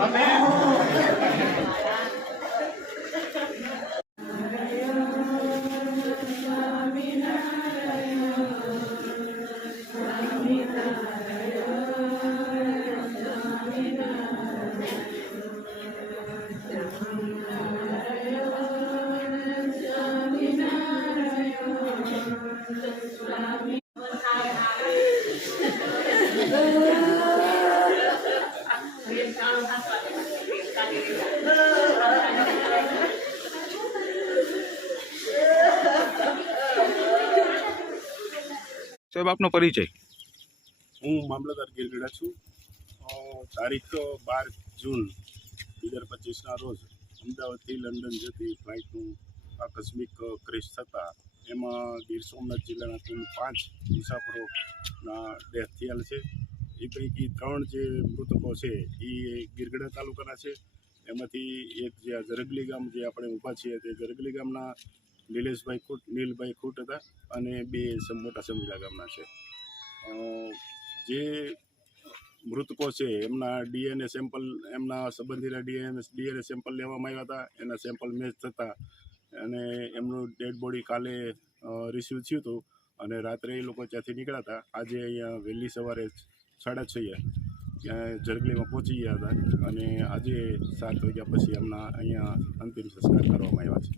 Amen. સાહેબ, આપનો પરિચય. હું મામલતદાર ગીરગઢા છું. તારીખ બાર જૂન બે હજાર પચીસના રોજ અમદાવાદથી લંડન જતી ફ્લાઇટનું આકસ્મિક ક્રેશ થતાં એમાં ગીર સોમનાથ જિલ્લાના કુલ પાંચ મુસાફરોના ડેથ થયેલ છે. એ પૈકી ત્રણ જે મૃતકો છે, એ ગીરગઢા તાલુકાના છે. એમાંથી એક જે આ જરગલી ગામ જે આપણે ઊભા છીએ, તે જરગલી ગામના નિલેશભાઈ ખૂટ, નીલભાઈ ખૂટ હતા અને બે મોટા સમજીલા ગામના છે. જે મૃતકો છે, એમના ડીએનએ સેમ્પલ, એમના સંબંધીના ડીએનએ ડીએનએ સેમ્પલ લેવામાં આવ્યા હતા. એના સેમ્પલ મેચ થતા અને એમનું ડેડ બોડી કાલે રિસીવ થયું હતું અને રાત્રે એ લોકો ત્યાંથી નીકળ્યા હતા. આજે અહીંયા વહેલી સવારે સાડા છએ ત્યાં જરગલીમાં પહોંચી ગયા હતા અને આજે સાત વાગ્યા પછી એમના અહીંયા અંતિમ સંસ્કાર કરવામાં આવ્યા છે.